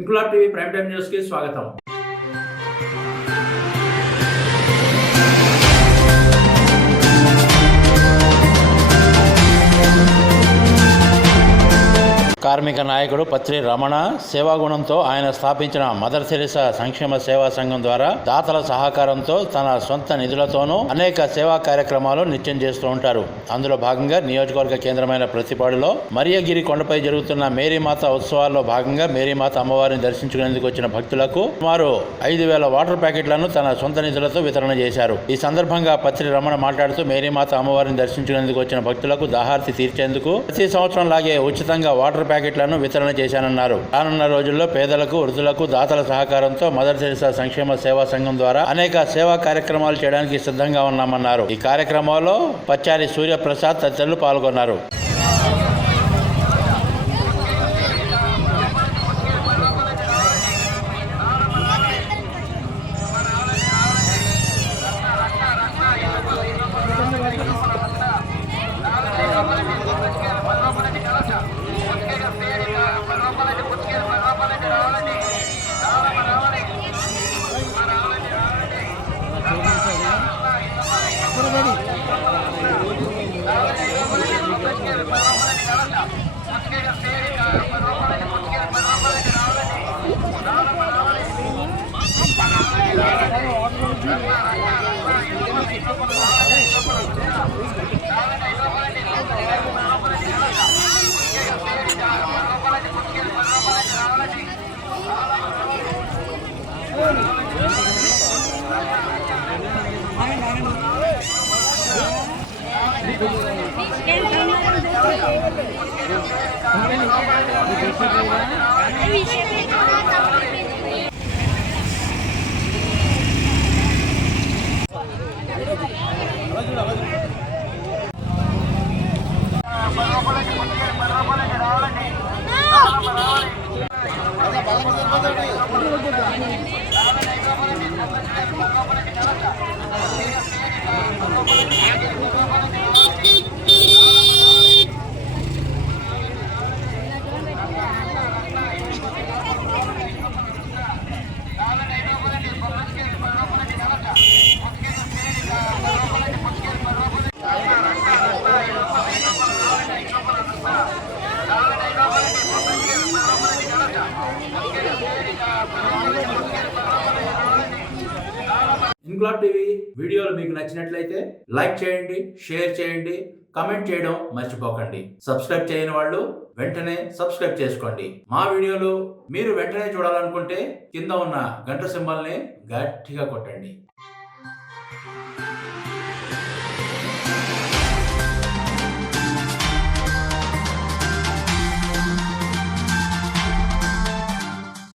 Inquilab TV prime time news కి స్వాగతం. కార్మిక నాయకుడు పత్రి రమణ సేవాగుణంతో ఆయన స్థాపించిన మదర్ తెరెసా సంక్షేమ సేవా సంఘం ద్వారా దాతల సహకారంతో తన సొంత నిధులతోనూ అనేక సేవా కార్యక్రమాలు నిత్యం చేస్తూ ఉంటారు. అందులో భాగంగా నియోజకవర్గ కేంద్రమైన ప్రతిపాడులో మరియగిరి కొండపై జరుగుతున్న మేరీమాత ఉత్సవాల్లో భాగంగా మేరీమాత అమ్మవారిని దర్శించుకునేందుకు వచ్చిన భక్తులకు సుమారు 5,000 వాటర్ ప్యాకెట్లను తన సొంత నిధులతో వితరణ చేశారు. ఈ సందర్భంగా పత్రి రమణ మాట్లాడుతూ మేరీమాత అమ్మవారిని దర్శించుకునేందుకు వచ్చిన భక్తులకు దాహార్తి తీర్చేందుకు ప్రతి సంవత్సరం లాగే ఉచితంగా వాటర్ ప్యాకెట్లను వితరణ చేశానన్నారు. రానున్న రోజుల్లో పేదలకు, వృద్ధులకు దాతల సహకారంతో మదర్ తెరెసా సంక్షేమ సేవా సంఘం ద్వారా అనేక సేవా కార్యక్రమాలు చేయడానికి సిద్ధంగా ఉన్నామన్నారు. ఈ కార్యక్రమంలో పచ్చారి సూర్యప్రసాద్ తదితరులు పాల్గొన్నారు. ఇంక్లాబ్ టీవీ వీడియోలు మీకు నచ్చినట్లయితే లైక్ చేయండి, షేర్ చేయండి, కామెంట్ చేయడం మర్చిపోకండి. సబ్స్క్రైబ్ చేయని వాళ్ళు వెంటనే సబ్స్క్రైబ్ చేసుకోండి. మా వీడియోలు మీరు వెంటనే చూడాలనుకుంటే కింద ఉన్న గంట సింబల్ని గట్టిగా కొట్టండి.